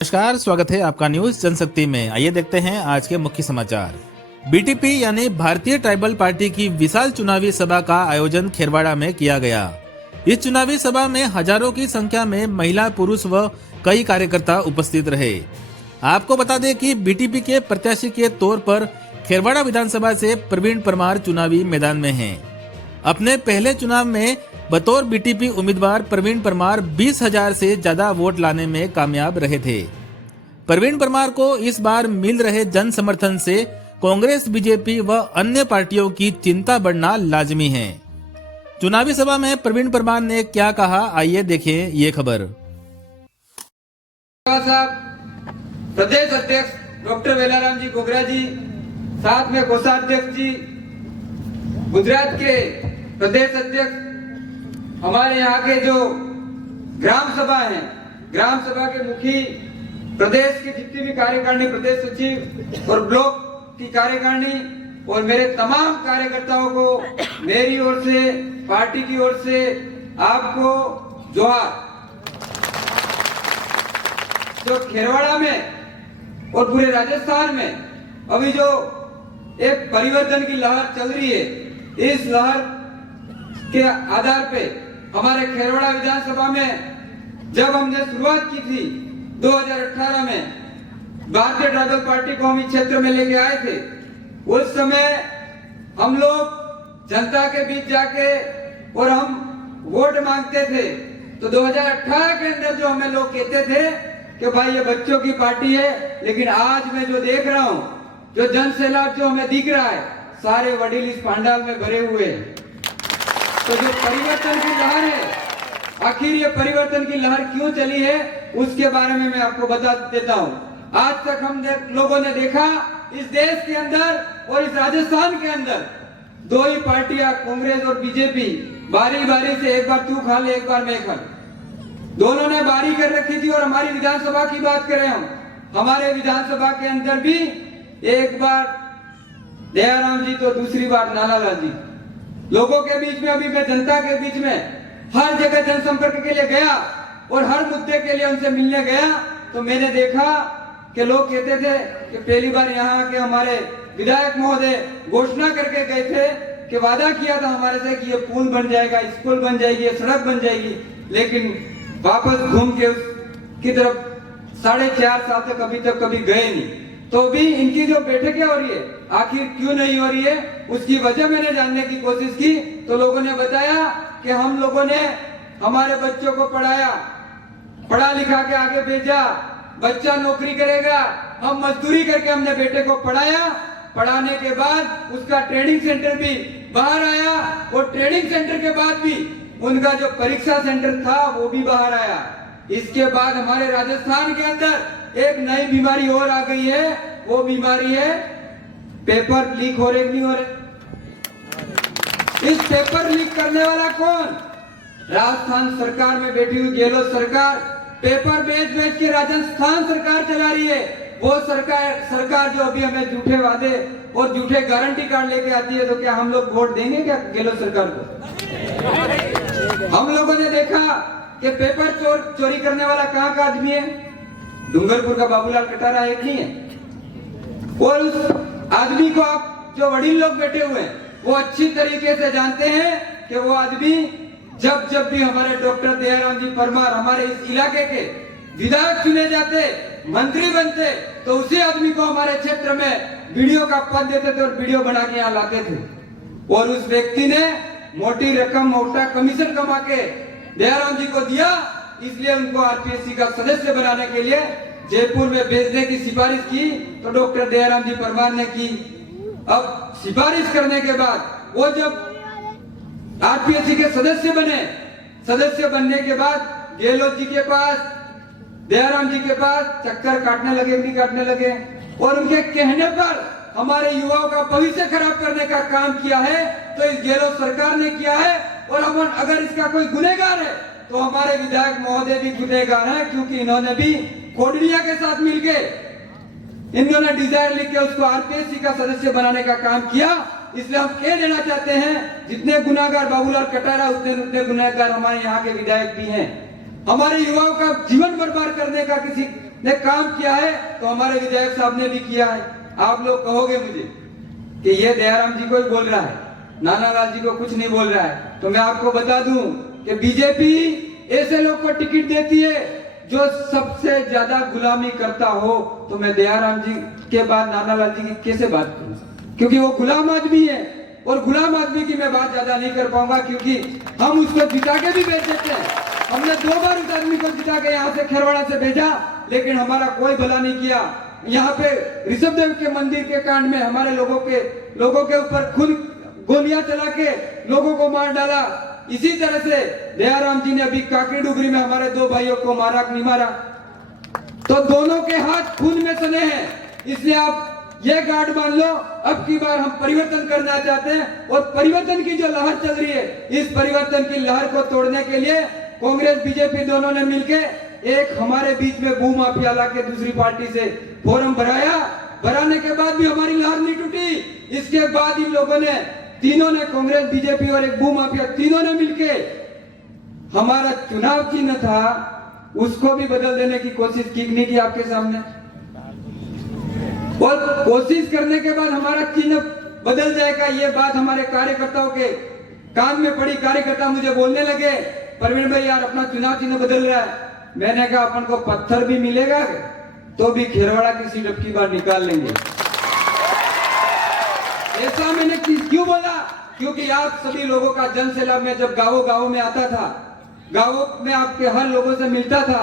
नमस्कार, स्वागत है आपका न्यूज जनशक्ति में। आइए देखते हैं आज के मुख्य समाचार। बीटीपी यानी भारतीय ट्राइबल पार्टी की विशाल चुनावी सभा का आयोजन खेरवाड़ा में किया गया। इस चुनावी सभा में हजारों की संख्या में महिला, पुरुष व कई कार्यकर्ता उपस्थित रहे। आपको बता दें कि बीटीपी के प्रत्याशी के तौर पर खेरवाड़ा विधानसभा से प्रवीण परमार चुनावी मैदान में हैं। अपने पहले चुनाव में बतौर बीटीपी उम्मीदवार प्रवीण परमार 20,000 से ज्यादा वोट लाने में कामयाब रहे थे। प्रवीण परमार को इस बार मिल रहे जन समर्थन से कांग्रेस, बीजेपी व अन्य पार्टियों की चिंता बढ़ना लाजमी है। चुनावी सभा में प्रवीण परमार ने क्या कहा, आइए देखें ये खबर। प्रदेश अध्यक्ष डॉक्टर वेलाराम जी गोगरा जी, साथ में कोषाध्यक्ष जी, गुजरात के प्रदेश अध्यक्ष, हमारे यहाँ के जो ग्राम सभा है, ग्राम सभा के मुखी, प्रदेश की जितनी भी कार्यकारिणी, प्रदेश सचिव और ब्लॉक की कार्यकारिणी और मेरे तमाम कार्यकर्ताओं को मेरी ओर से, पार्टी की ओर से आपको जोहार। जो खेरवाड़ा में और पूरे राजस्थान में अभी जो एक परिवर्तन की लहर चल रही है, इस लहर के आधार पे हमारे खेरवाड़ा विधानसभा में जब हमने शुरुआत की थी 2018 में, भारतीय ट्राइबल पार्टी को हम इस क्षेत्र में लेके आए थे। उस समय हम लोग जनता के बीच जाके और हम वोट मांगते थे, तो 2018 के अंदर जो हमें लोग कहते थे कि भाई ये बच्चों की पार्टी है, लेकिन आज मैं जो देख रहा हूँ, जो जन सैलाब जो हमें दिख रहा है, सारे वडील इस पंडाल में भरे हुए हैं। तो जो परिवर्तन की लहर है, आखिर ये परिवर्तन की लहर क्यों चली है, उसके बारे में मैं आपको बता देता हूँ। आज तक हम लोगों ने देखा इस देश के अंदर और इस राजस्थान के अंदर दो ही पार्टियां, कांग्रेस और बीजेपी, बारी बारी से एक बार तू खा ले, एक बार मैं खा ले, दोनों ने बारी कर रखी थी। और हमारी विधानसभा की बात करें हम, हमारे विधानसभा के अंदर भी एक बार दयाराम जी तो दूसरी बार नानालाल जी। लोगों के बीच में, अभी मैं जनता के बीच में हर जगह जनसंपर्क के लिए गया और हर मुद्दे के लिए उनसे मिलने गया, तो मैंने देखा कि लोग कहते थे कि पहली बार यहाँ के हमारे विधायक महोदय घोषणा करके गए थे कि वादा किया था हमारे से कि ये पुल बन जाएगा, स्कूल बन जाएगी, ये सड़क बन जाएगी, लेकिन वापस घूम के उसकी तरफ 4.5 साल तक अभी तक कभी गए नहीं। तो भी इनकी जो बैठकें हो रही है, आखिर क्यों नहीं हो रही है, उसकी वजह मैंने जानने की कोशिश की। तो लोगों ने बताया कि हम लोगों ने हमारे बच्चों को पढ़ाया, पढ़ा लिखा के आगे भेजा, बच्चा नौकरी करेगा, हम मजदूरी करके हमने बेटे को पढ़ाया, पढ़ाने के बाद उसका ट्रेनिंग सेंटर भी बाहर आया, और ट्रेनिंग सेंटर के बाद भी उनका जो परीक्षा सेंटर था वो भी बाहर आया। इसके बाद हमारे राजस्थान के अंदर एक नई बीमारी और आ गई है, वो बीमारी है पेपर लीक हो रहे नहीं हो रहे। इस पेपर लीक करने वाला कौन? राजस्थान सरकार में बैठी हुई गहलोत सरकार पेपर बेच के राजस्थान सरकार चला रही है। वो सरकार जो अभी हमें झूठे वादे और झूठे गारंटी कार्ड लेके आती है, तो क्या हम लोग वोट देंगे क्या गहलोत सरकार को? हम लोगों ने देखा कि पेपर चोरी करने वाला कहाँ का आदमी है? डूंगरपुर का बाबूलाल कटारा एक नहीं है। और उस आदमी को आप जो वडील लोग बैठे हुए हैं, वो अच्छी तरीके से जानते हैं कि वो आदमी जब भी हमारे डॉक्टर दयाराम जी परमार हमारे इस इलाके के विधायक चुने जाते, मंत्री बनते, तो उसी आदमी को हमारे क्षेत्र में वीडियो का पद देते थे और वीडियो बना के यहाँ लाते थे। और उस व्यक्ति ने मोटी रकम, मोटा कमीशन कमा के दयाराम जी को दिया, इसलिए उनको आरपीएससी का सदस्य बनाने के लिए जयपुर में भेजने की सिफारिश की, तो डॉक्टर दयाराम जी परमार ने की। अब सिफारिश करने के बाद वो जब आरपीएससी के सदस्य बने, सदस्य बनने के बाद गहलोत जी के पास, दयाराम जी के पास चक्कर काटने लगे, और उनके कहने पर हमारे युवाओं का भविष्य खराब करने का काम किया है, तो इस गहलोत सरकार ने किया है। और हम अगर इसका कोई गुनहगार है, तो हमारे विधायक महोदय भी गुनहगार हैं, क्योंकि इन्होंने भी कोडनिया के साथ मिलकर इन्होंने डिजाइन लिख के उसको आरपीएससी का सदस्य बनाने का काम किया। इसलिए हम कह देना चाहते हैं, जितने गुनाहगार बाबूलाल कटारा, उतने गुनाहगार हमारे यहाँ के विधायक भी हैं। हमारे युवाओं का जीवन बर्बाद करने का किसी ने काम किया है तो हमारे विधायक साहब ने भी किया है। आप लोग कहोगे मुझे कि ये दयाराम जी को ही बोल रहा है, नानालाल जी को कुछ नहीं बोल रहा है, तो मैं आपको बता दूं कि बीजेपी ऐसे लोग को टिकट देती है जो सबसे ज्यादा गुलामी करता हो। तो मैं दयाराम जी के बाद नानालाल जी की कैसे बात करूं, क्योंकि वो गुलाम आदमी है और गुलाम आदमी की मैं बात ज्यादा नहीं कर पाऊंगा, क्योंकि हम उसको जिता के भी भेज देते हैं। हमने 2 बार उस आदमी को जिता के यहाँ से खेरवाड़ा से भेजा, लेकिन हमारा कोई भला नहीं किया। यहाँ पे ऋषभदेव के मंदिर के कांड में हमारे लोगों के ऊपर खून गोलियां चला के लोगों को मार डाला। इसी तरह से दयाराम जी ने अभी काकड़ी डुगरी में हमारे 2 भाइयों को मारा कि नहीं मारा, तो दोनों के हाथ खून में सने हैं। इसलिए आप ये गार्ड मान लो, अब की बार हम परिवर्तन करना चाहते हैं और परिवर्तन की जो लहर चल रही है, इस परिवर्तन की लहर को तोड़ने के लिए कांग्रेस बीजेपी दोनों ने मिलके एक हमारे बीच में भू माफिया ला के दूसरी पार्टी से फोरम भराने के बाद भी हमारी लहर नहीं टूटी। इसके बाद इन लोगों ने तीनों ने, कांग्रेस बीजेपी और एक भू माफिया, तीनों ने मिलके हमारा चुनाव चिन्ह था उसको भी बदल देने की कोशिश की नहीं की आपके सामने, और कोशिश करने के बाद हमारा चिन्ह बदल जाएगा ये बात हमारे कार्यकर्ताओं के कान में पड़ी। कार्यकर्ता मुझे बोलने लगे, प्रवीण भाई यार अपना चुनाव चिन्ह बदल रहा है। मैंने कहा अपन को पत्थर भी मिलेगा तो भी खेरवाड़ा की सीट अब की बार निकाल लेंगे। ऐसा मैंने क्यों बोला, क्योंकि आप सभी लोगों का जन सैलाब में जब गाँव में आता था, गाँव में आपके हर लोगों से मिलता था,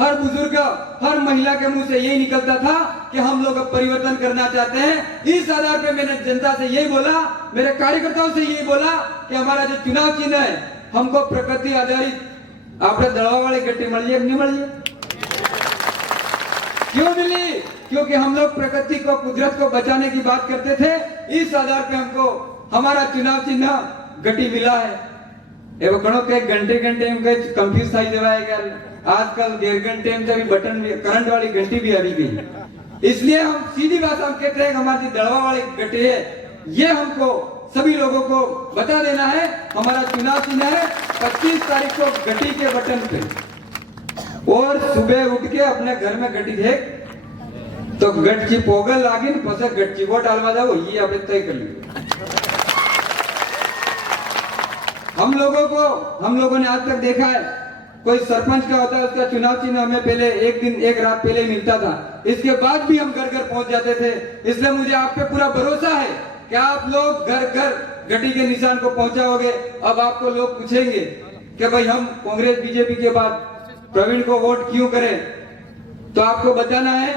हर बुजुर्ग हर महिला के मुंह से यही निकलता था कि हम लोग अब परिवर्तन करना चाहते हैं। इस आधार पे मैंने जनता से यही बोला, मेरे कार्यकर्ताओं से यही बोला कि हमारा जो चुनाव चिन्ह है हमको प्रकृति आधारित आपने दड़वा वाले गट्टी मिलिए नहीं मिलिए। क्यों मिली, क्योंकि हम लोग प्रकृति को, कुदरत को बचाने की बात करते थे। इस आधार पे हमको हमारा चुनाव चिन्ह गट्टी मिला है। एवं घणो के घंटे कंफ्यूज थी जवाएगा। आजकल 1.5 घंटे में भी बटन भी, करंट वाली घंटी भी आ गई। इसलिए हम सीधी बात हम कहते हैं हमारी दड़वा वाली गट्टी है, ये हमको सभी लोगों को बता देना है। हमारा चुनाव चिन्ह है 25 तारीख को गट्टी के बटन पे, और सुबह उठ के अपने घर में गट्टी देख तो गटची पोगल लागिन पसे गटची वोट डालवा जाओ, ये आप तय कर लीजिए। हम लोगों ने आज तक देखा है, कोई सरपंच का होता है उसका चुनाव चिन्ह हमें पहले एक रात पहले मिलता था, इसके बाद भी हम घर घर पहुंच जाते थे। इसलिए मुझे आप पे पूरा भरोसा है कि आप लोग घर घर गट्टी के निशान को पहुंचाओगे। अब आपको लोग पूछेंगे कि भाई हम कांग्रेस बीजेपी के बाद प्रवीण को वोट क्यों करें, तो आपको बताना है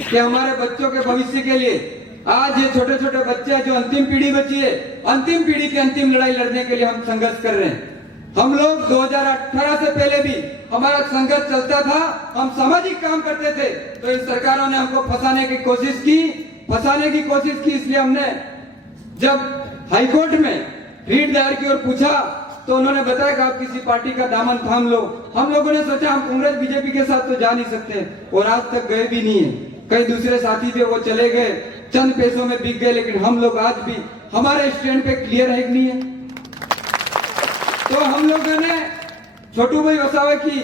कि हमारे बच्चों के भविष्य के लिए आज ये छोटे छोटे बच्चे हैं जो अंतिम पीढ़ी बची है, अंतिम पीढ़ी की अंतिम लड़ाई लड़ने के लिए हम संघर्ष कर रहे हैं। हम लोग 2018 से पहले भी हमारा संघर्ष चलता था, हम सामाजिक काम करते थे, तो इन सरकारों ने हमको फंसाने की कोशिश की। इसलिए हमने जब हाईकोर्ट में रीट दायर की और पूछा तो उन्होंने बताया कि आप किसी पार्टी का दामन थाम लो। हम लोगों ने सोचा हम कांग्रेस बीजेपी के साथ तो जा नहीं सकते, और आज तक गए भी नहीं है। कई दूसरे साथी थे वो चले गए, चंद पैसों में बिक गए, लेकिन हम लोग आज भी हमारे स्टैंड पे क्लियर है कि नहीं है। तो हम लोगों ने छोटू भाई वसावा की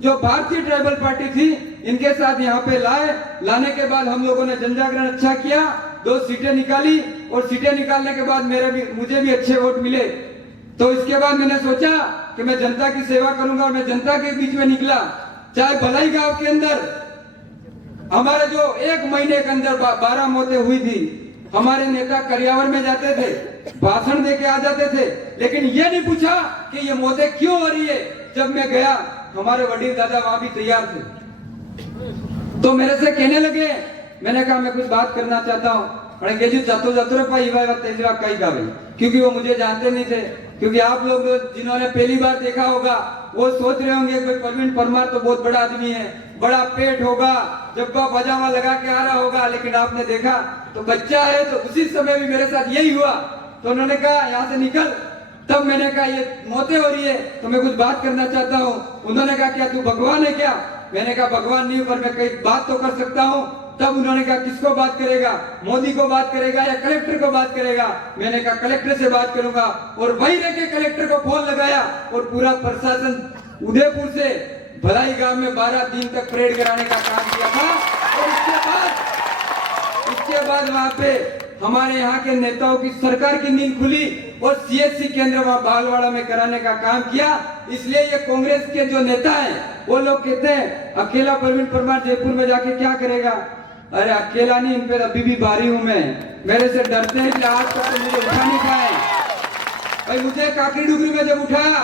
जो भारतीय ट्राइबल पार्टी थी इनके साथ यहाँ पे लाने के बाद हम लोगों ने जनजागरण अच्छा किया, 2 सीटें निकाली, और सीटें निकालने के बाद मुझे भी अच्छे वोट मिले। तो इसके बाद मैंने सोचा कि मैं जनता की सेवा करूंगा, और मैं जनता के बीच में निकला। चाहे भलाई गांव के अंदर हमारे जो 1 महीने के अंदर 12 मौतें हुई थी, हमारे नेता करियावर में जाते थे, भाषण देके आ जाते थे, लेकिन ये नहीं पूछा कि ये मौतें क्यों हो रही है। जब मैं गया हमारे वडील दादा वहां भी तैयार थे, तो मेरे से कहने लगे, मैंने कहा मैं कुछ बात करना चाहता हूँ, क्योंकि वो मुझे जानते नहीं थे। क्योंकि आप लोग जिन्होंने पहली बार देखा होगा वो सोच रहे होंगे कोई प्रवीण परमार तो बहुत बड़ा आदमी है, बड़ा पेट होगा, जब्बा पजामा लगा के आ रहा होगा, लेकिन आपने देखा तो बच्चा है। तो उसी समय भी मेरे साथ यही हुआ। तो उन्होंने कहा यहाँ से निकल। तब मैंने कहा ये मौतें हो रही है तो मैं कुछ बात करना चाहता हूँ। उन्होंने कहा क्या तू भगवान है क्या? मैंने कहा भगवान नहीं, पर मैं कई बात तो कर सकता हूँ। तब उन्होंने कहा किसको बात करेगा, मोदी को बात करेगा या कलेक्टर को बात करेगा? मैंने कहा कलेक्टर से बात करूंगा, और वही रह के कलेक्टर को फोन लगाया, और पूरा प्रशासन उदयपुर से भलाई गांव में 12 दिन तक परेड कराने का काम किया था। और इसके बाद वहां पे हमारे यहाँ के नेताओं की सरकार की नींद खुली और सीएससी केंद्र वहां बालवाड़ा में कराने का काम किया। इसलिए ये कांग्रेस के जो नेता हैं वो लोग कहते हैं अकेला प्रवीण परमार जयपुर में जाके क्या करेगा। अरे अकेला नहीं, इन पे अभी भी भारी हूं मैं, मेरे से डरते हैं कि आज तक तो मुझे उठा नहीं पाए। भाई मुझे काकरी डुगरी में जब उठाया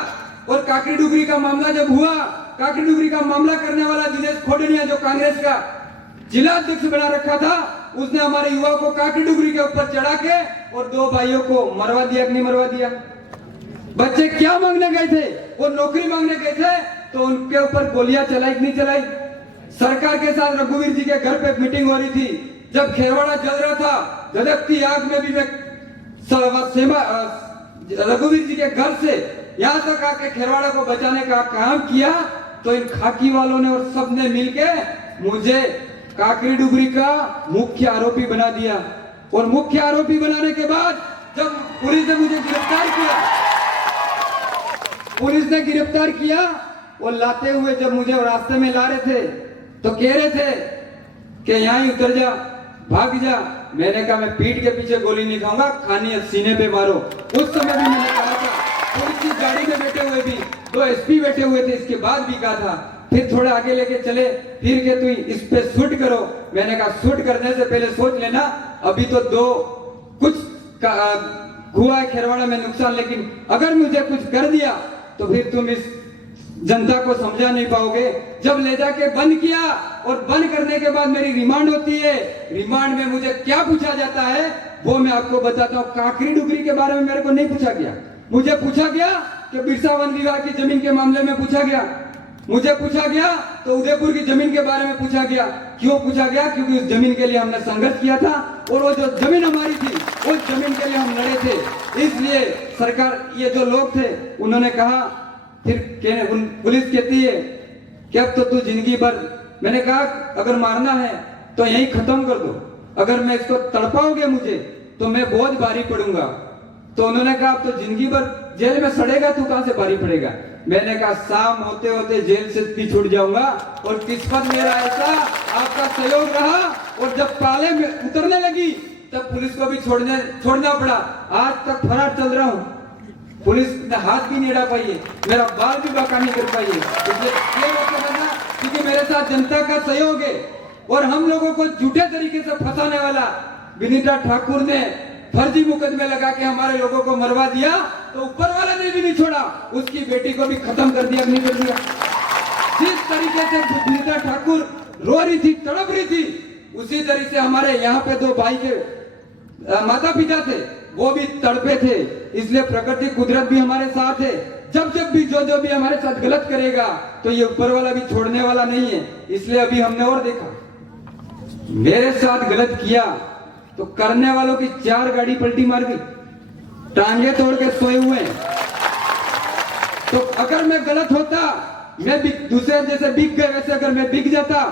और काकरी डुगरी का मामला जब हुआ, काकरी डुगरी का मामला करने वाला दिनेश खोडनिया जो कांग्रेस का जिला अध्यक्ष बना रखा था, उसने हमारे युवा को काकरी डुगरी के ऊपर चढ़ा के और 2 भाइयों को मरवा दिया कि नहीं मरवा दिया। बच्चे क्या मांगने गए थे, वो नौकरी मांगने गए थे तो उनके ऊपर गोलियां चलाई कि नहीं चलाई। सरकार के साथ रघुवीर जी के घर पे मीटिंग हो रही थी, जब खेरवाड़ा जल रहा था, धधकती आग में भी मैं रघुवीर जी के घर से यहां तक आके खेरवाड़ा को बचाने का काम किया, तो इन खाकी वालों ने और सबने मिलके मुझे काकरी डुगरी का मुख्य आरोपी बना दिया। और मुख्य आरोपी बनाने के बाद जब पुलिस ने मुझे गिरफ्तार किया, पुलिस ने गिरफ्तार किया और लाते हुए जब मुझे रास्ते में ला रहे थे तो कह रहे थे कि यहां ही उतर जा, भाग जा। मैंने कहा मैं पीठ के पीछे गोली नहीं खाऊंगा, खानी है सीने पे मारो। उस समय भी मैंने कहा था, पुलिस की गाड़ी में बैठे हुए भी 2 एसपी बैठे हुए थे, इसके बाद भी कहा था। फिर थोड़ा आगे लेके चले, फिर के तू इस पे शूट करो। मैंने कहा शूट करने से पहले सोच लेना, अभी तो 2 कुछ हुआ है खेरवाड़ा में नुकसान, लेकिन अगर मुझे कुछ कर दिया तो फिर तुम इस जनता को समझा नहीं पाओगे। जब ले जाके बंद किया और बंद करने के बाद मेरी रिमांड होती है, रिमांड में मुझे क्या पूछा जाता है वो मैं आपको बताता हूँ। काकरी डुगरी के बारे में मेरे को नहीं पूछा गया, मुझे पूछा गया कि बिरसा वन विभाग की जमीन के मामले में पूछा गया, मुझे पूछा गया तो उदयपुर की जमीन के बारे में पूछा गया। क्यों पूछा गया? क्योंकि उस जमीन के लिए हमने संघर्ष किया था और वो जो जमीन हमारी थी उस जमीन के लिए हम लड़े थे। इसलिए सरकार, ये जो लोग थे उन्होंने कहा, फिर पुलिस कहती है कि अब तो तू जिंदगी भर, मैंने कहा अगर मारना है तो यही खत्म कर दो, अगर मैं इसको तड़पाओगे मुझे तो मैं बहुत भारी पड़ूंगा। तो उन्होंने कहा अब तो जिंदगी भर जेल में सड़ेगा, तू कहां से भारी पड़ेगा। मैंने कहा शाम होते होते जेल से भी छूट जाऊंगा। और किस्मत मेरा ऐसा, आपका सहयोग रहा और जब पाले में उतरने लगी तब पुलिस को भी छोड़ना पड़ा। आज तक फरार चल रहा हूं, पुलिस ने हाथ भी नहीं अड़ा पाई है, मेरा बाल भी बाका नहीं कर पाई है। इसलिए क्योंकि मेरे साथ जनता का सहयोग है। और हम लोगों को झूठे तरीके से फंसाने वाला विनीता ठाकुर ने फर्जी मुकदमे लगा के हमारे लोगों को मरवा दिया, तो ऊपर वाला ने भी नहीं छोड़ा, उसकी बेटी को भी खत्म कर दिया, नहीं कर दिया। जिस तरीके से विनीता ठाकुर रो रही थी, तड़प रही थी, उसी तरीके से हमारे यहाँ पे 2 भाई के माता पिता थे, वो भी तड़पे थे। इसलिए प्रकृति कुदरत भी हमारे साथ है। जब भी जो भी हमारे साथ गलत करेगा तो ये ऊपर वाला भी छोड़ने वाला नहीं है। इसलिए अभी हमने और देखा, मेरे साथ गलत किया तो करने वालों की 4 गाड़ी पलटी मार गई, टांगे तोड़ के सोए हुए हैं। तो अगर मैं गलत होता, मैं दूसरे जैसे बिक गए वैसे अगर मैं बिक जाता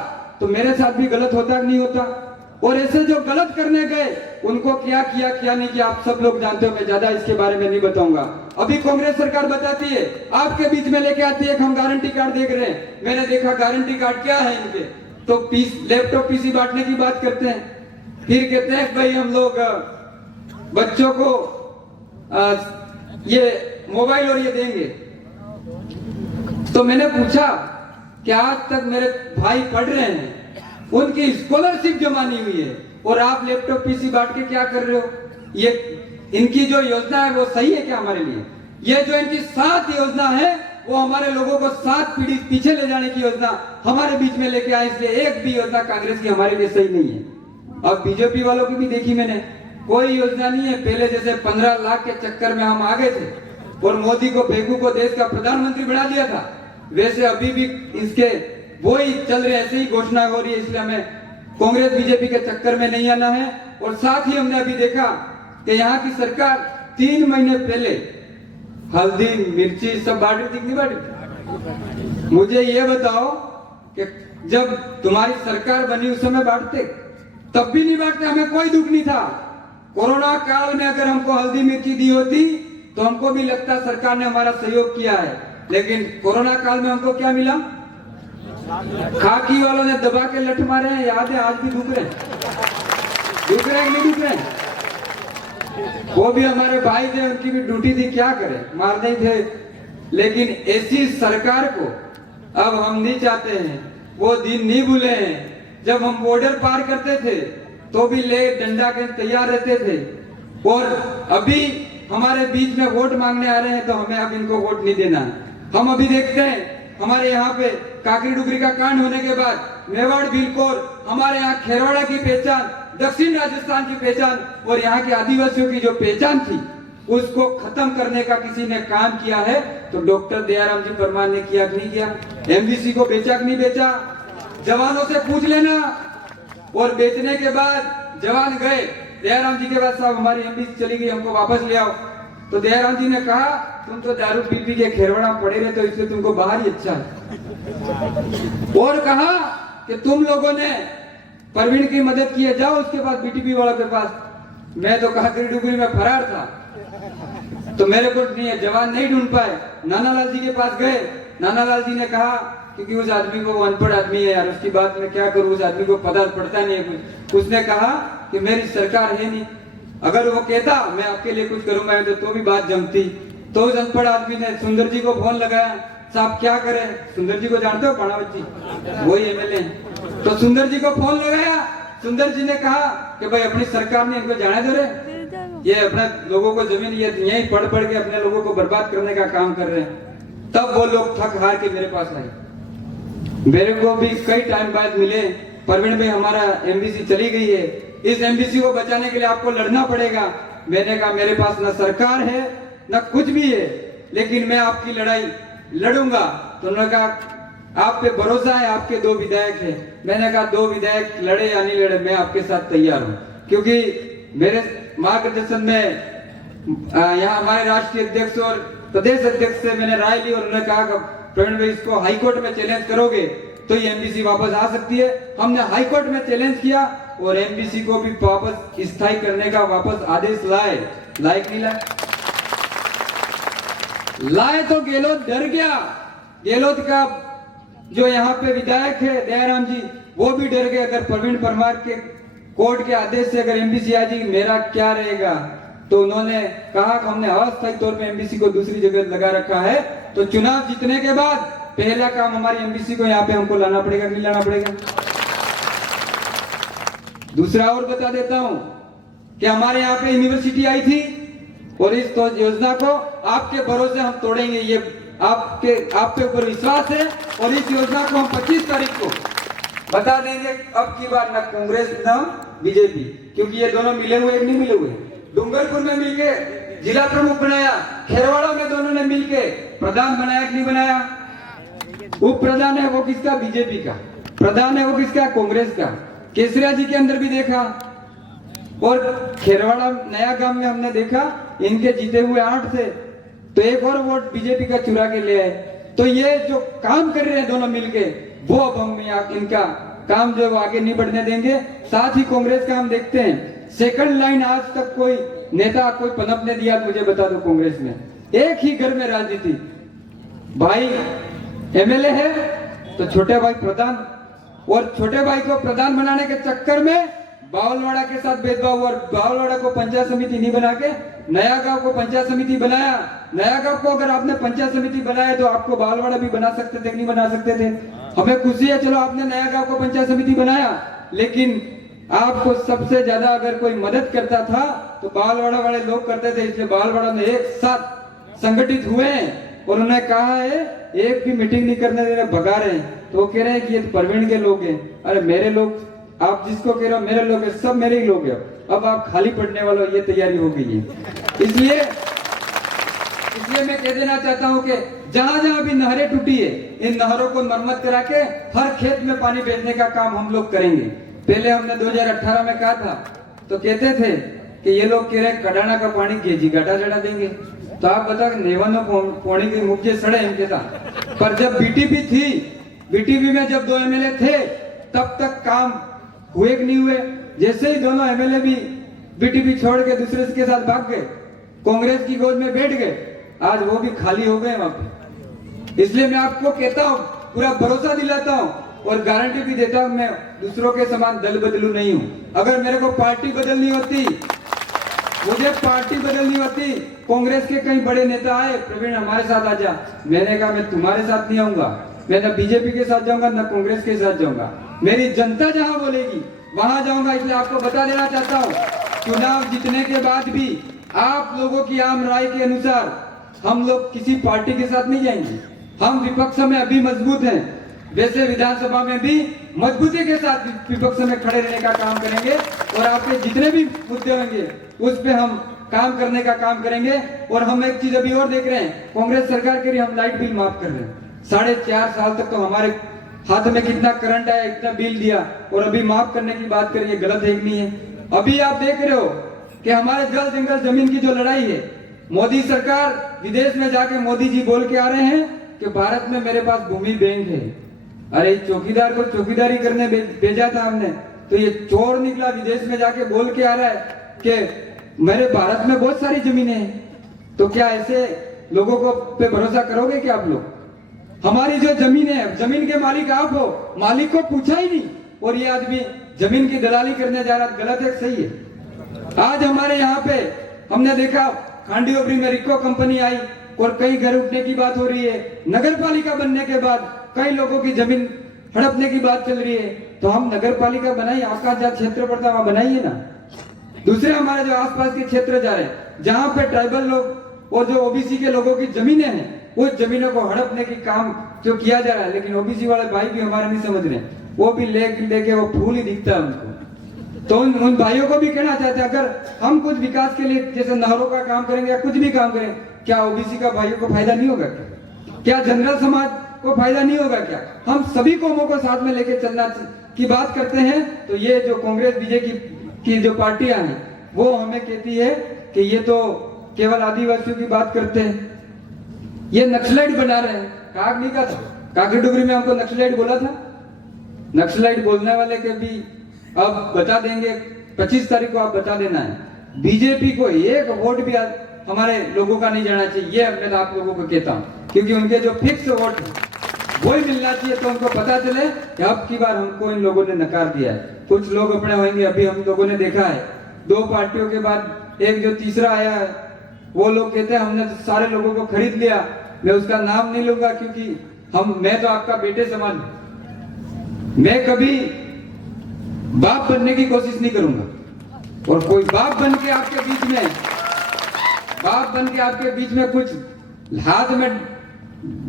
तो मेरे साथ भी गलत होता कि नहीं होता। और ऐसे जो गलत करने गए उनको क्या किया क्या नहीं किया आप सब लोग जानते हो, मैं ज्यादा इसके बारे में नहीं बताऊंगा। अभी कांग्रेस सरकार बताती है, आपके बीच में लेके आती है हम गारंटी कार्ड देख रहे हैं। मैंने देखा गारंटी कार्ड क्या है इनके, तो लैपटॉप पीसी बांटने की बात करते हैं, फिर कहते हैं भाई हम लोग बच्चों को ये मोबाइल और ये देंगे। तो मैंने पूछा कि आज तक मेरे भाई पढ़ रहे हैं, उनकी स्कॉलरशिप जमा नहीं हुई है और आप लैपटॉप पीसी बांट के क्या कर रहे हो। ये इनकी जो योजना है वो सही है क्या हमारे लिए? ये जो इनकी 7 योजना है वो हमारे लोगों को 7 पीढ़ी पीछे ले जाने की योजना हमारे बीच में लेके आए, इसलिए एक भी योजना कांग्रेस की हमारे लिए सही नहीं है। अब बीजेपी वालों की भी देखी मैंने, कोई योजना नहीं है। पहले जैसे 15 लाख के चक्कर में हम आ गए थे और मोदी को बेगू को देश का प्रधानमंत्री बना दिया था, वैसे अभी भी इसके वही चल रहे, ऐसे ही घोषणा हो रही है। इसलिए हमें कांग्रेस बीजेपी के चक्कर में नहीं आना है। और साथ ही हमने अभी देखा कि यहाँ की सरकार 3 महीने पहले हल्दी मिर्ची सब बांट रही थी, नहीं बांट रही? मुझे ये बताओ कि जब तुम्हारी सरकार बनी उस समय बांटते? तब भी नहीं बांटते, हमें कोई दुख नहीं था। कोरोना काल में अगर हमको हल्दी मिर्ची दी होती तो हमको भी लगता सरकार ने हमारा सहयोग किया है, लेकिन कोरोना काल में हमको क्या मिला? खाकी वालों ने दबा के लठ मारे हैं, याद है, आज भी दुख रहे हैं कि नहीं दुख रहे हैं? वो भी हमारे भाई थे, उनकी भी ड्यूटी थी, क्या करें, मारने ही थे। लेकिन ऐसी सरकार को अब हम नहीं चाहते हैं। वो दिन नहीं भूले हैं जब हम बॉर्डर पार करते थे तो भी ले डंडा के तैयार रहते थे, और अभी हमारे बीच में वोट मांगने आ रहे हैं तो हमें अब इनको वोट नहीं देना। हम अभी देखते हैं हमारे यहाँ पे काकरी डुगरी का कांड होने के बाद मेवाड़ भीलकोर, हमारे यहाँ खेरवाड़ा की पहचान, दक्षिण राजस्थान की पहचान और यहाँ के आदिवासियों की जो पहचान थी उसको खत्म करने का किसी ने काम किया है तो डॉक्टर दयाराम जी परमार ने किया कि नहीं किया? एमबीसी को बेचा कि नहीं बेचा? जवानों से पूछ लेना। और बेचने के बाद जवान गए दयाराम जी के पास, साहब हमारी एमबीसी चली गई, हमको वापस ले आओ। तो दयाराम जी ने कहा तुम तो दारू पी पी के खेरवाड़ा पड़े रहे तो इसलिए तुमको बाहर ही अच्छा है। और कहा कि तुम लोगों ने प्रवीण की मदद की है, जाओ उसके पास, बीटीपी वालों के पास। मैं तो काकरी डुगरी में फरार था तो मेरे को नहीं है, जवान नहीं ढूंढ पाए। नानालाल जी के पास गए, नानालाल जी ने कहा क्योंकि उस आदमी को, वो अनपढ़ आदमी है यार, उसकी बात में क्या करूं, उस आदमी को पता पड़ता नहीं है कुछ। उसने कहा कि मेरी सरकार है नहीं, अगर वो कहता मैं आपके लिए कुछ करूंगा तो भी बात जमती। तो उस अनपढ़ आदमी ने सुंदर जी को फोन लगाया, साहब क्या करें? सुंदर जी को जानते हो, पाणावत जी, वही एमएलए। तो सुंदर जी को फोन लगाया, सुंदर जी ने कहा कि भाई अपनी सरकार ने इनको जाने दो रे, ये अपने लोगों को जमीन ये यही पढ़ पढ़ के अपने लोगों को बर्बाद करने का काम कर रहे हैं। तब वो लोग थक हार के मेरे पास आए। मेरे को भी कई टाइम बाद मिले, प्रवीण भाई हमारा एमबीसी चली गई है, इस एमबीसी को बचाने के लिए आपको लड़ना पड़ेगा। मैंने कहा मेरे पास न सरकार है न कुछ भी है, लेकिन मैं आपकी लड़ाई लड़ूंगा। तो उन्होंने कहा आप पे भरोसा है, आपके 2 विधायक है। मैंने कहा 2 विधायक लड़े या नहीं लड़े, मैं आपके साथ तैयार हूँ, क्योंकि मेरे मार्गदर्शन में यहाँ हमारे राष्ट्रीय अध्यक्ष और प्रदेश अध्यक्ष से मैंने राय ली और उन्होंने कहा प्रवीण भाई इसको हाईकोर्ट में चैलेंज करोगे तो ये एमबीसी वापस आ सकती है। हमने हाईकोर्ट में चैलेंज किया और एमबीसी को भी वापस स्थायी करने का वापस आदेश लाए नहीं लाए तो गहलोत डर गया। गहलोत का जो यहाँ पे विधायक है दयाराम जी, वो भी डर गए, अगर प्रवीण परमार के कोर्ट के आदेश से अगर एमबीसी आ जाएगी मेरा क्या रहेगा। तो उन्होंने कहा कि हमने अस्थायी तौर पे एमबीसी को दूसरी जगह लगा रखा है, तो चुनाव जीतने के बाद पहला काम हमारी एमबीसी को यहाँ पे हमको लाना पड़ेगा, नहीं लाना पड़ेगा। दूसरा और बता देता हूँ कि हमारे यहाँ पे यूनिवर्सिटी आई थी और इस तो योजना को आपके भरोसे हम तोड़ेंगे, ये आप पे ऊपर विश्वास है। और इस योजना को हम 25 तारीख को बता देंगे। अब की बार ना कांग्रेस ना बीजेपी, क्योंकि ये दोनों मिले हुए नहीं मिले हुए। डूंगरपुर में मिलके जिला प्रमुख बनाया, खेरवाड़ा में दोनों ने मिलके प्रधान बनाया कि नहीं बनाया? उप प्रधान है वो किसका? बीजेपी का। प्रधान है वो किसका? कांग्रेस का। केसरिया जी के अंदर भी देखा और खेरवाड़ा नया गांव में हमने देखा इनके जीते हुए 8 थे तो एक और वोट बीजेपी का चुरा के ले आए। तो ये जो काम कर रहे हैं दोनों मिलके, वो अब हम इनका काम जो आगे नहीं बढ़ने देंगे। साथ ही कांग्रेस का हम देखते हैं सेकंड लाइन आज तक कोई नेता कोई पनपने दिया, मुझे बता दो। कांग्रेस में एक ही घर में राजनीति, भाई एमएलए है तो छोटे भाई प्रधान, और छोटे भाई को प्रधान बनाने के चक्कर में बावलवाड़ा के साथ भेदभाव, और बावलवाड़ा को पंचायत समिति नहीं बना के नया गांव को पंचायत समिति बनाया। नया गांव को अगर आपने पंचायत समिति बनाया तो आपको बावलवाड़ा भी बना सकते थे, नहीं बना सकते थे? हमें खुशी है चलो आपने नया गांव को पंचायत समिति बनाया, लेकिन आपको सबसे ज्यादा अगर कोई मदद करता था तो बावलवाड़ा वाले लोग करते थे। इसलिए बावलवाड़ा में एक साथ संगठित हुए हैं और उन्होंने कहा है एक भी मीटिंग नहीं करने दे रहे, भगा रहे हैं। तो वो कह रहे हैं कि ये प्रवीण के लोग हैं। अरे मेरे लोग, आप जिसको कह रहे हो मेरे लोग हैं, सब मेरे ही लोग हैं। अब आप खाली पड़ने वालों, ये तैयारी हो गई है। इसलिए मैं कह देना चाहता हूं कि जहां जहां भी नहरें टूटी है, इन नहरों को मरम्मत करा के हर खेत में पानी भेजने का काम हम लोग करेंगे। पहले हमने 2018 में कहा था तो कहते थे कि ये लोग कह रहे कडाना का पानी केजी घाटा चढ़ा देंगे। तो आप बताओ नेवनो पौड़ी के मुख्य सड़े इनके था। पर जब बीटीपी थी, बीटीपी में जब 2 एमएलए थे तब तक काम हुए कि नहीं हुए? जैसे ही दोनों एमएलए भी बीटीपी छोड़ के दूसरे के साथ भाग गए, कांग्रेस की गोद में बैठ गए, आज वो भी खाली हो गए वहां पे। इसलिए मैं आपको कहता हूं पूरा भरोसा दिलाता हूँ और गारंटी भी देता हूँ, मैं दूसरों के समान दल बदलू नहीं हूँ। अगर मेरे को पार्टी बदलनी होती, मुझे पार्टी बदलनी होती, कांग्रेस के कई बड़े नेता आए, प्रवीण हमारे साथ आ जा, मैंने कहा मैं तुम्हारे साथ नहीं आऊंगा, मैं ना बीजेपी के साथ जाऊंगा ना कांग्रेस के साथ जाऊंगा, मेरी जनता जहां बोलेगी वहां जाऊंगा। इसलिए आपको बता देना चाहता हूं, चुनाव जीतने के बाद भी आप लोगों की आम राय के अनुसार हम लोग किसी पार्टी के साथ नहीं जाएंगे। हम विपक्ष में अभी मजबूत हैं, वैसे विधानसभा में भी मजबूती के साथ विपक्ष में खड़े रहने का काम करेंगे और आपके जितने भी मुद्दे होंगे उस पे हम काम करने का काम करेंगे। और हम एक चीज अभी और देख रहे हैं, कांग्रेस सरकार के लिए हम लाइट बिल माफ कर रहे हैं। 4.5 साल तक तो हमारे हाथ में कितना करंट आया, इतना बिल दिया, और अभी माफ करने की बात करिए, गलत है कि नहीं है? अभी आप देख रहे हो कि हमारे जल जंगल जमीन की जो लड़ाई है, मोदी सरकार विदेश में जाके मोदी जी बोल के आ रहे हैं कि भारत में मेरे पास भूमि बैंक है। अरे चौकीदार को चौकीदारी करने भेजा था हमने, तो ये चोर निकला, विदेश में जाके बोल के आ रहा है कि मेरे भारत में बहुत सारी जमीनें हैं। तो क्या ऐसे लोगों को पे भरोसा करोगे क्या आप लोग? हमारी जो जमीन है, जमीन के मालिक आप हो, मालिक को पूछा ही नहीं, और ये आदमी जमीन की दलाली करने जा रहा, गलत है सही है? आज हमारे यहाँ पे हमने देखा खांडी ओबरी में रिको कंपनी आई और कई घर उठने की बात हो रही है। नगर पालिका बनने के बाद कई लोगों की जमीन हड़पने की बात चल रही है। तो हम नगर पालिका बनाइए, आपका जहाँ क्षेत्र पड़ता है वहां बनाइए ना। दूसरे हमारे जो आसपास के क्षेत्र जा रहे हैं, जहां पे ट्राइबल लोग और जो ओबीसी के लोगों की जमीनें हैं, उस जमीनों को हड़पने की काम जो किया जा रहा है, लेकिन ओबीसी वाले भाई भी हमारे नहीं समझ रहे, वो भी लेके वो फूल ही दिखता है उनको। तो उन भाइयों को भी कहना चाहते हैं, अगर हम कुछ विकास के लिए जैसे नहरों का काम करेंगे या कुछ भी काम करें, क्या ओबीसी का भाइयों को फायदा नहीं होगा क्या जनरल समाज को फायदा नहीं होगा क्या? हम सभी कौमों को साथ में लेके चलना की बात करते हैं। तो ये जो कांग्रेस बीजेपी की जो पार्टियां हैं, वो हमें कहती है कि ये तो केवल आदिवासियों की बात करते हैं, ये नक्सलाइट बना रहे हैं। काग नहीं कहा था, काकी डुगरी में हमको नक्सलाइट बोला था। नक्सलाइट बोलने वाले के भी अब बता देंगे, 25 तारीख को आप बता देना है। बीजेपी को एक वोट भी हमारे लोगों का नहीं जाना चाहिए, ये मैं आप लोगों को कहता हूँ, क्योंकि उनके जो फिक्स वोट है वो ही मिलना चाहिए, तो उनको पता चले कि अब की बार हमको इन लोगों ने नकार दिया है। कुछ लोग अपने होंगे, अभी हम लोगों ने देखा है 2 पार्टियों के बाद एक जो तीसरा आया है, वो लोग कहते हैं हमने सारे लोगों को खरीद लिया। मैं उसका नाम नहीं लूंगा, क्योंकि मैं तो आपका बेटे समान, मैं कभी बाप बनने की कोशिश नहीं करूंगा। और कोई बाप बन के आपके बीच में कुछ हाथ में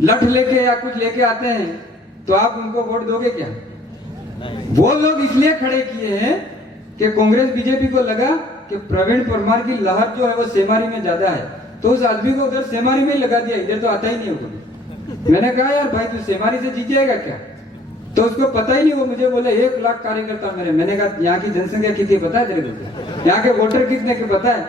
लठ लेके या कुछ लेके आते हैं, तो आप उनको वोट दोगे क्या? वो लोग इसलिए खड़े किए हैं कि कांग्रेस बीजेपी को लगा कि प्रवीण परमार की लहर जो है वो सेमारी में ज्यादा है, तो उस आदमी को उधर सेमारी में ही लगा दिया, इधर तो आता ही नहीं होगा। मैंने कहा यार भाई तू सेमारी से जीत जाएगा क्या? तो उसको पता ही नहीं। वो मुझे बोले 1 लाख कार्यकर्ता मेरे। मैंने कहा यहाँ की जनसंख्या कितनी पता है तेरे को? यहाँ के वोटर कितने के पता है?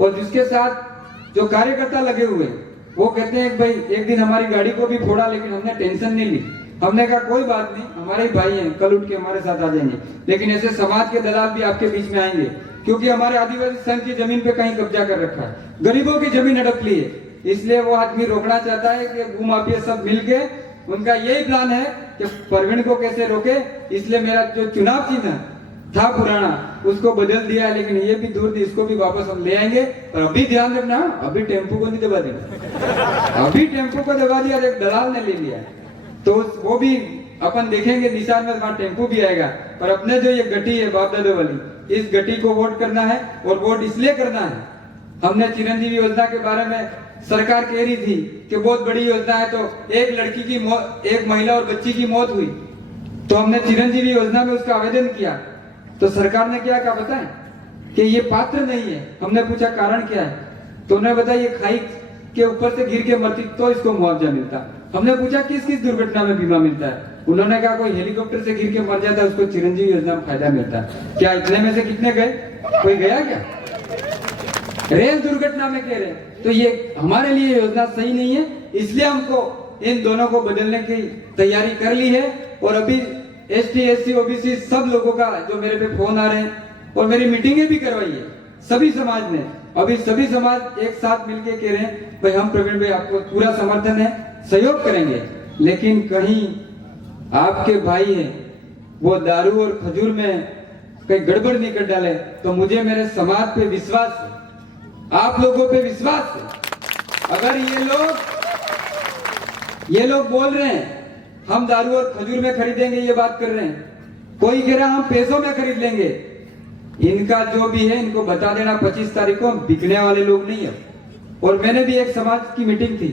और जिसके साथ जो कार्यकर्ता लगे हुए वो कहते हैं भाई एक दिन हमारी गाड़ी को भी फोड़ा, लेकिन हमने टेंशन नहीं ली। हमने कहा कोई बात नहीं, हमारे ही भाई हैं, कल उठ के हमारे साथ आ जाएंगे। लेकिन ऐसे समाज के दलाल भी आपके बीच में आएंगे, क्योंकि हमारे आदिवासी संघ की जमीन पे कहीं कब्जा कर रखा है, गरीबों की जमीन हड़प ली है। इसलिए वो आदमी रोकना चाहता है कि भूमाफिया सब मिलके, उनका यही प्लान है कि प्रवीण को कैसे रोके। इसलिए मेरा जो चुनाव चिन्ह था पुराना, उसको बदल दिया है, लेकिन ये भी दूर थी, इसको भी वापस हम ले आएंगे। और अभी ध्यान रखना, अभी टेम्पो को नहीं दबा देना। अभी टेम्पो को दबा दिया, एक दलाल ने ले लिया, तो वो भी अपन देखेंगे निशान में, वहां टेम्पो भी आएगा। पर अपने जो ये गटी है बाप दादो वाली, इस गटी को वोट करना है। और वोट इसलिए करना है, हमने चिरंजीवी योजना के बारे में सरकार कह रही थी कि बहुत बड़ी योजना है, तो एक लड़की की मौत, एक महिला और बच्ची की मौत हुई, तो हमने चिरंजीवी योजना में उसका आवेदन किया। तो सरकार ने क्या कहा बताएं कि ये पात्र नहीं है। हमने पूछा कारण क्या है, तो उन्होंने बताया ये खाई के ऊपर से गिर के मरती तो इसको मुआवजा मिलता। हमने पूछा किस किस दुर्घटना में बीमा मिलता है, उन्होंने कहा कोई हेलीकॉप्टर से गिर के मर जाता है उसको चिरंजीवी योजना में फायदा मिलता है। क्या इतने में से कितने गए? कोई गया क्या? रेल दुर्घटना में कह रहे, तो ये हमारे लिए योजना सही नहीं है। इसलिए हमको इन दोनों को बदलने की तैयारी कर ली है। और अभी ST SC OBC सब लोगों का जो मेरे पे फोन आ रहे हैं, और मेरी मीटिंगें भी करवाई है सभी समाज ने। अभी सभी समाज एक साथ मिलके कह रहे हैं भाई हम प्रवीण भाई आपको पूरा समर्थन है, सहयोग करेंगे, लेकिन कहीं आपके भाई हैं वो दारू और खजूर में कहीं गड़बड़ नहीं कर डाले, तो मुझे मेरे समाज पे विश्वास है, आप लोगों पे विश्वास है। अगर ये लोग बोल रहे हैं हम दारू और खजूर में खरीदेंगे, ये बात कर रहे हैं, कोई कह रहा हम पैसों में खरीद लेंगे, इनका जो भी है इनको बता देना 25 तारीख को हम बिकने वाले लोग नहीं है। और मैंने भी एक समाज की मीटिंग थी,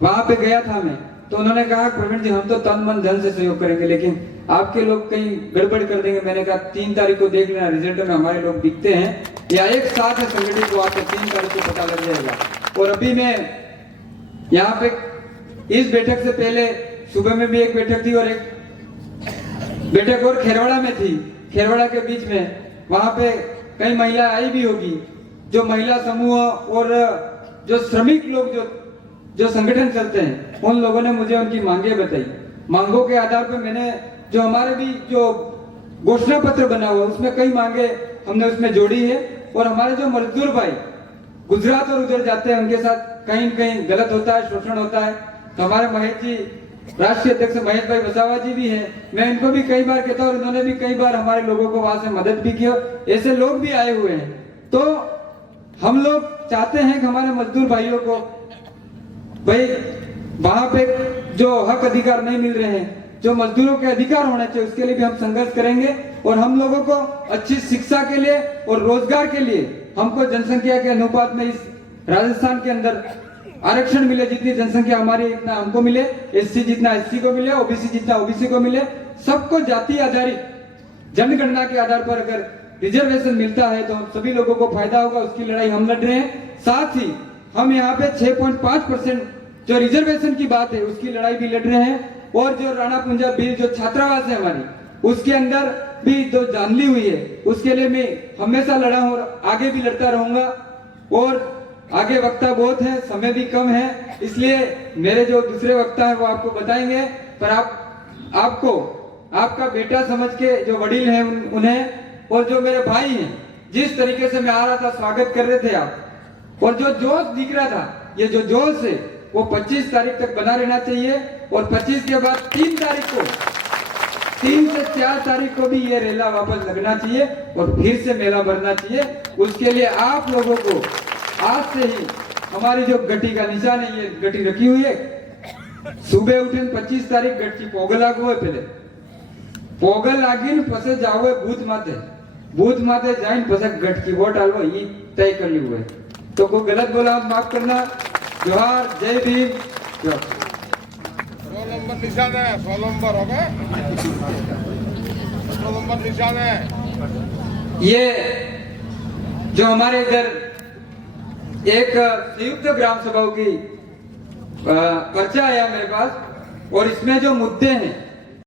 वहां पे गया था मैं, तो उन्होंने कहा प्रवीण जी हम तो तन मन धन से सहयोग करेंगे, लेकिन आपके लोग कहीं गड़बड़ कर देंगे। मैंने कहा 3 तारीख को देख लेना, रिजल्ट में हमारे लोग दिखते हैं या एक साथ है संगठित, तो आपको 3 तारीख को पता लग जाएगा। और अभी मैं यहाँ पे इस बैठक से पहले सुबह में भी एक बैठक थी और एक बैठक और खेरवाड़ा में थी, खेरवाड़ा के बीच में, वहां पे कई महिला आई भी होगी, जो महिला समूह और जो श्रमिक लोग जो संगठन चलते हैं, उन लोगों ने मुझे उनकी मांगे बताई। मांगों के आधार पर मैंने जो हमारे भी जो घोषणा पत्र बना हुआ उसमें कई मांगे हमने उसमें जोड़ी है। और हमारे जो मजदूर भाई गुजरात और उधर जाते हैं उनके साथ कहीं न कहीं गलत होता है, शोषण होता है, तो हमारे महेश जी राष्ट्रीय अध्यक्ष महेश भाई वसावा जी भी हैं, मैं इनको भी कई बार कहता हूँ, उन्होंने भी कई बार हमारे लोगों को वहां से मदद भी की, ऐसे लोग भी आए हुए हैं। तो हम लोग चाहते हैं कि हमारे मजदूर भाइयों को भाई वहां पे जो हक अधिकार नहीं मिल रहे हैं, जो मजदूरों के अधिकार होने चाहिए, उसके लिए भी हम संघर्ष करेंगे। और हम लोगों को अच्छी शिक्षा के लिए और रोजगार के लिए हमको जनसंख्या के अनुपात में इस राजस्थान के अंदर आरक्षण मिले, जितनी जनसंख्या हमारी इतना हमको मिले, एससी जितना एससी को मिले, ओबीसी जितना ओबीसी को मिले, सबको जाति आधारित जनगणना के आधार पर अगर रिजर्वेशन मिलता है तो हम सभी लोगों को फायदा होगा। उसकी लड़ाई हम लड़ रहे हैं। साथ ही हम यहाँ पे 6.5% जो रिजर्वेशन की बात है उसकी लड़ाई भी लड़ रहे हैं। और जो राणा पुंजा बिल जो छात्रावास है हमारी, उसके अंदर भी जो जानली हुई है, उसके लिए मैं हमेशा लड़ा हूँ और आगे भी लड़ता रहूंगा। और आगे वक्ता बहुत है, समय भी कम है, इसलिए मेरे जो दूसरे वक्ता है वो आपको बताएंगे, पर आपको आपका बेटा समझ के जो वडील हैं उन्हें, और जो मेरे भाई हैं, जिस तरीके से मैं आ रहा था स्वागत कर रहे थे आप, और जो जोश दिख रहा था, ये जो जोश है वो 25 तारीख तक बना रहना चाहिए। और 25 के बाद 3 तारीख को, 3 से 4 तारीख को भी ये रेला वापस लगना चाहिए और फिर से मेला भरना चाहिए। उसके लिए आप लोगों को आज से ही हमारी जो गट्टी का निशान है, ये गट्टी रखी हुई है, सुबह उठे 25 तारीख गट्टी पोगल आगो है, पहले पोगल आगिन पसे जाओ बूथ माते जाइन पसे गटकी वोट आलो, ये तय कर ली हुए। तो कोई गलत बोला आप माफ करना। जोहार, जय भीम। 100 नंबर निशान है, 100 नंबर हो गए, 100 नंबर निशान है। ये जो हमारे इधर एक संयुक्त ग्राम सभाओं की पर्चा आया मेरे पास, और इसमें जो मुद्दे हैं